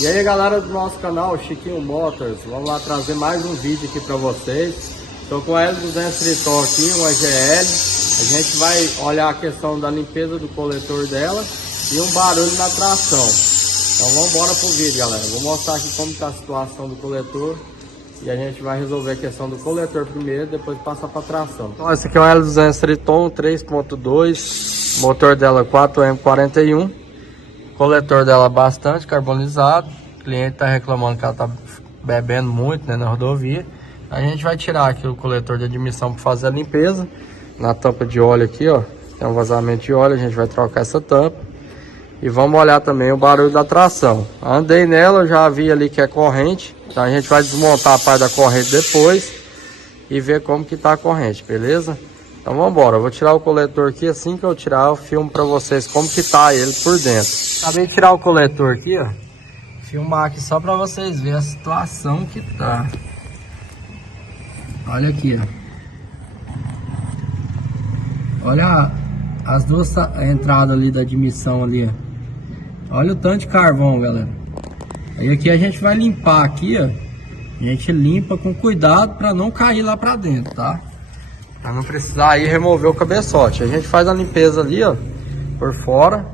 E aí galera do nosso canal Chiquinho Motors, vamos lá trazer mais um vídeo aqui para vocês. Estou com a L200 Triton aqui, uma GL. A gente vai olhar a questão da limpeza do coletor dela e um barulho na tração. Então vamos embora pro vídeo, galera. Vou mostrar aqui como está a situação do coletor e a gente vai resolver a questão do coletor primeiro, depois passar para tração. Então esse aqui é o L200 Triton 3.2, motor dela 4M41. Coletor dela bastante carbonizado. O cliente está reclamando que ela está bebendo muito, né, na rodovia. A gente vai tirar aqui o coletor de admissão para fazer a limpeza. Na tampa de óleo aqui, ó, tem um vazamento de óleo. A gente vai trocar essa tampa. E vamos olhar também o barulho da tração. Andei nela, eu já vi ali que é corrente. Então a gente vai desmontar a parte da corrente depois e ver como que tá a corrente, beleza? Então vamos embora, eu vou tirar o coletor aqui. Assim que eu tirar, eu filmo para vocês como que tá ele por dentro. Acabei de tirar o coletor aqui, ó. Filmar aqui só para vocês verem a situação que tá. Olha aqui, ó. Olha as duas entradas ali da admissão ali, ó. Olha o tanto de carvão, galera. Aí aqui a gente vai limpar aqui, ó. A gente limpa com cuidado para não cair lá para dentro, tá? Para não precisar aí remover o cabeçote. A gente faz a limpeza ali, ó, por fora,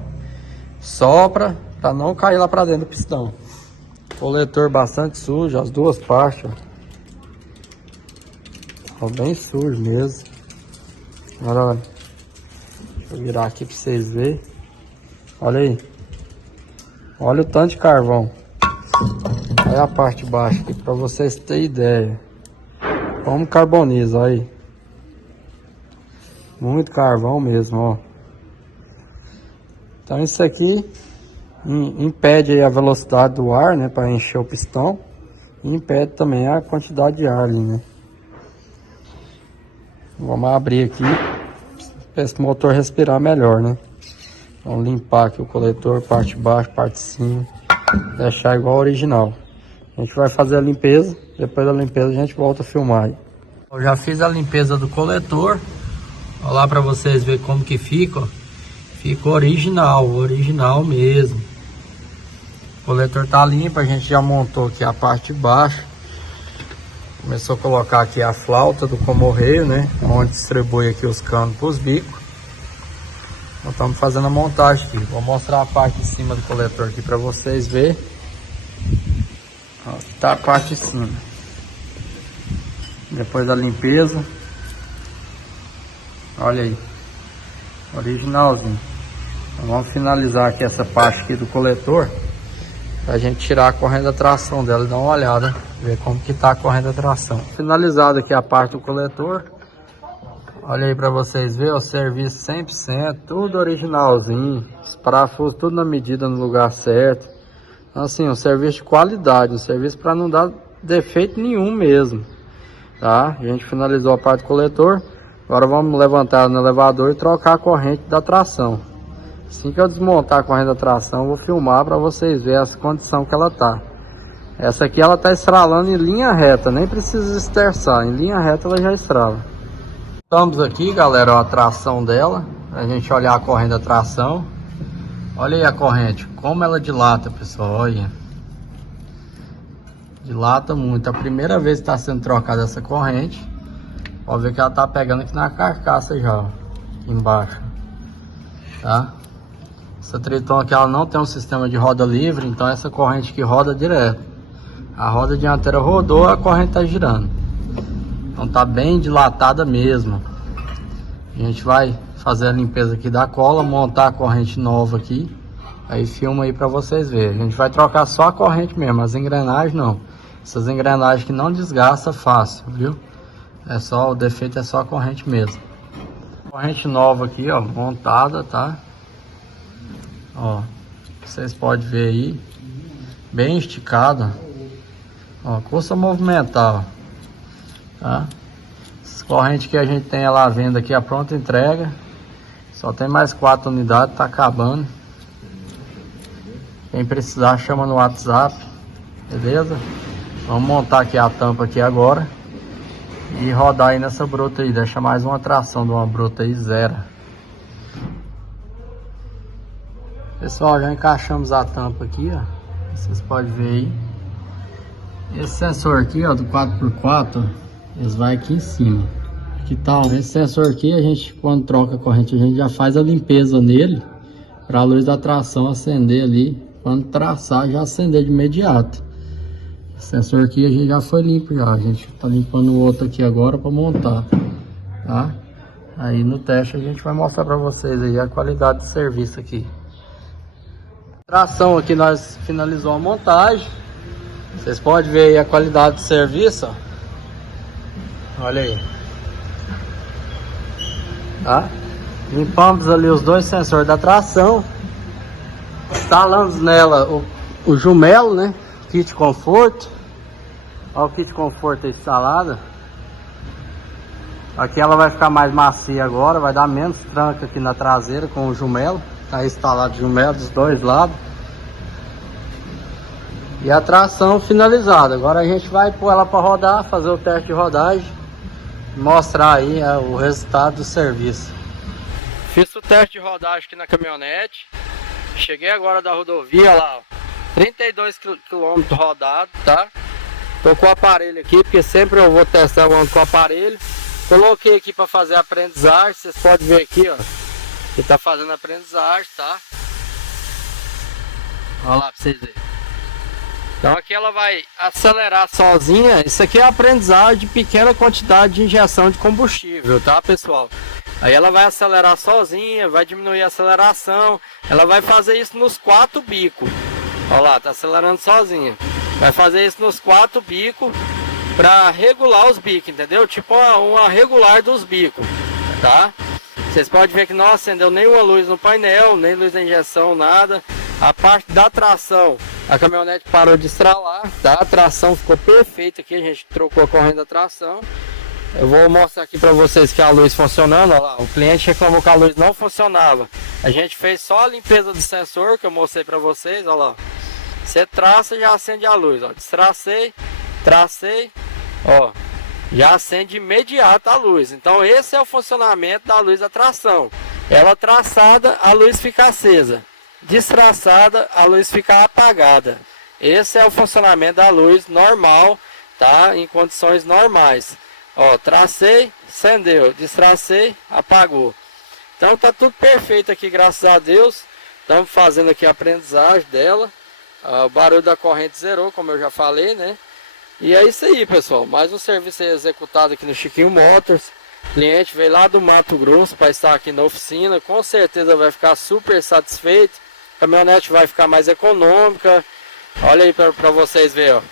sopra para não cair lá para dentro do pistão. Coletor bastante sujo, as duas partes, ó, bem sujo mesmo. Agora, deixa eu virar aqui para vocês verem. Olha aí, olha o tanto de carvão. Olha a parte de baixo aqui para vocês terem ideia. Como carboniza, aí. Muito carvão mesmo, ó. Então isso aqui impede aí a velocidade do ar, né, para encher o pistão. E impede também a quantidade de ar ali, né. Vamos abrir aqui para esse motor respirar melhor, né. Vamos limpar aqui o coletor, parte de baixo, parte de cima. Deixar igual ao original. A gente vai fazer a limpeza. Depois da limpeza a gente volta a filmar aí. Eu já fiz a limpeza do coletor. Olha lá para vocês verem como que fica, ó. Fica original mesmo. O coletor tá limpo, a gente já montou aqui a parte de baixo. Começou a colocar aqui a flauta do comorreio, né? Onde distribui aqui os canos para os bicos. Então estamos fazendo a montagem aqui. Vou mostrar a parte de cima do coletor aqui para vocês verem. Aqui tá a parte de cima. Depois da limpeza. Olha aí, originalzinho. Então vamos finalizar aqui essa parte aqui do coletor, pra gente tirar a corrente da tração dela e dar uma olhada, ver como que tá a corrente da tração. Finalizado aqui a parte do coletor. Olha aí pra vocês verem, o serviço 100%, tudo originalzinho, os parafusos tudo na medida, no lugar certo. Então assim, um serviço de qualidade, um serviço para não dar defeito nenhum mesmo, tá? A gente finalizou a parte do coletor. Agora vamos levantar no elevador e trocar a corrente da tração. Assim que eu desmontar a corrente da tração, eu vou filmar para vocês verem a condição que ela tá. Essa aqui ela tá estralando em linha reta, nem precisa esterçar, em linha reta ela já estrala. Estamos aqui, galera, ó, a tração dela, a gente olhar a corrente da tração. Olha aí a corrente, como ela dilata, pessoal, olha. Dilata muito, a primeira vez que está sendo trocada essa corrente. Pode ver que ela tá pegando aqui na carcaça já, ó, aqui embaixo, tá? Essa Triton aqui ela não tem um sistema de roda livre, então essa corrente aqui roda direto. A roda dianteira rodou, a corrente tá girando. Então tá bem dilatada mesmo. A gente vai fazer a limpeza aqui da cola, montar a corrente nova aqui. Aí filma aí pra vocês verem. A gente vai trocar só a corrente mesmo, as engrenagens não. Essas engrenagens que não desgasta fácil, viu? É só, o defeito é só a corrente mesmo. Corrente nova aqui, ó, montada, tá? Ó, vocês podem ver aí, bem esticada. Ó, custa movimentar, ó, tá? Essas correntes que a gente tem ela à venda aqui, a pronta entrega. Só tem mais 4 unidades, tá acabando. Quem precisar chama no WhatsApp, beleza? Vamos montar aqui a tampa aqui agora. E rodar aí nessa bruta aí, deixa mais uma tração de uma bruta aí zero. Pessoal, já encaixamos a tampa aqui, ó. Vocês podem ver aí. Esse sensor aqui, ó, do 4x4, eles vai aqui em cima. Que tal? Esse sensor aqui, a gente, quando troca a corrente, a gente já faz a limpeza nele, para a luz da tração acender ali. Quando traçar, já acender de imediato. Esse sensor aqui a gente já foi limpo já. A gente tá limpando o outro aqui agora para montar, tá? Aí no teste a gente vai mostrar para vocês aí a qualidade de serviço aqui. Tração aqui nós finalizou a montagem. Vocês podem ver aí a qualidade de serviço, ó. Olha aí. Tá? Limpamos ali os dois sensores da tração. Instalamos nela o jumelo, né? Kit conforto. Olha o kit conforto aí instalado. Aqui ela vai ficar mais macia agora, vai dar menos tranca aqui na traseira com o jumelo. Tá instalado o jumelo dos dois lados. E a tração finalizada. Agora a gente vai pôr ela para rodar, fazer o teste de rodagem, mostrar aí o resultado do serviço. Fiz o teste de rodagem aqui na caminhonete. Cheguei agora da rodovia lá, ó, 32 km rodado, tá? Tô com o aparelho aqui, porque sempre eu vou testar o ando com o aparelho. Coloquei aqui para fazer a aprendizagem. Vocês podem ver aqui, ó, que tá fazendo a aprendizagem, tá? Olha lá para vocês verem. Então aqui ela vai acelerar sozinha. Isso aqui é a aprendizagem de pequena quantidade de injeção de combustível, tá, pessoal? Aí ela vai acelerar sozinha, vai diminuir a aceleração. Ela vai fazer isso nos 4 bicos. Olha lá, tá acelerando sozinha. Vai fazer isso nos 4 bicos para regular os bicos, entendeu? Tipo uma regular dos bicos, tá? Vocês podem ver que não acendeu nenhuma luz no painel, nem luz da injeção, nada. A parte da tração, a caminhonete parou de estralar, tá? A tração ficou perfeita aqui, a gente trocou a corrente da tração. Eu vou mostrar aqui para vocês que a luz funcionando, ó lá. O cliente reclamou que a luz não funcionava. A gente fez só a limpeza do sensor, que eu mostrei para vocês, ó lá. Você traça e já acende a luz, ó. Destracei, tracei, ó. Já acende de imediato a luz. Então esse é o funcionamento da luz da tração. Ela traçada, a luz fica acesa. Destraçada, a luz fica apagada. Esse é o funcionamento da luz normal, tá? Em condições normais. Ó, tracei, acendeu, destracei, apagou. Então tá tudo perfeito aqui, graças a Deus. Estamos fazendo aqui a aprendizagem dela. O barulho da corrente zerou, como eu já falei, né? E é isso aí, pessoal. Mais um serviço aí executado aqui no Chiquinho Motors. O cliente veio lá do Mato Grosso para estar aqui na oficina. Com certeza vai ficar super satisfeito. A caminhonete vai ficar mais econômica. Olha aí para vocês verem, ó,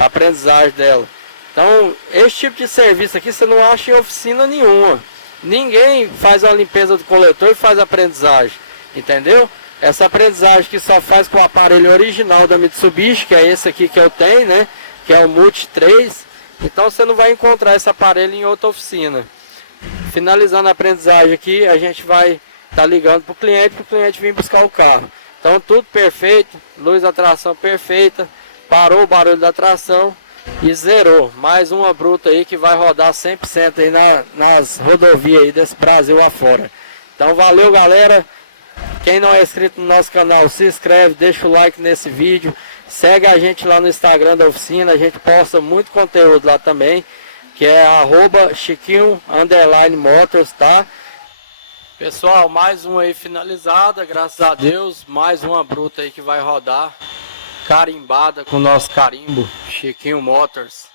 a aprendizagem dela. Então, esse tipo de serviço aqui você não acha em oficina nenhuma. Ninguém faz uma limpeza do coletor e faz aprendizagem, entendeu? Essa aprendizagem que só faz com o aparelho original da Mitsubishi, que é esse aqui que eu tenho, né? Que é o Multi 3. Então você não vai encontrar esse aparelho em outra oficina. Finalizando a aprendizagem aqui, a gente vai estar ligando para o cliente vir buscar o carro. Então tudo perfeito, luz da tração perfeita, parou o barulho da tração e zerou. Mais uma bruta aí que vai rodar 100% aí nas rodovias aí desse Brasil afora. Então valeu, galera. Quem não é inscrito no nosso canal, se inscreve, deixa o like nesse vídeo. Segue a gente lá no Instagram da oficina. A gente posta muito conteúdo lá também, que é @Chiquinho_Motors, tá? Pessoal, mais uma aí finalizada, graças a Deus. Mais uma bruta aí que vai rodar, carimbada com o nosso carimbo Chiquinho Motors.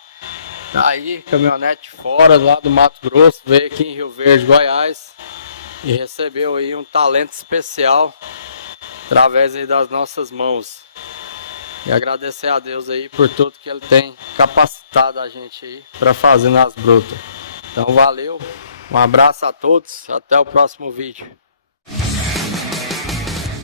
Tá aí, caminhonete fora lá do Mato Grosso, veio aqui em Rio Verde, Goiás, e recebeu aí um talento especial através aí das nossas mãos. E agradecer a Deus aí por tudo que Ele tem capacitado a gente aí para fazer nas brutas. Então valeu, um abraço a todos, até o próximo vídeo.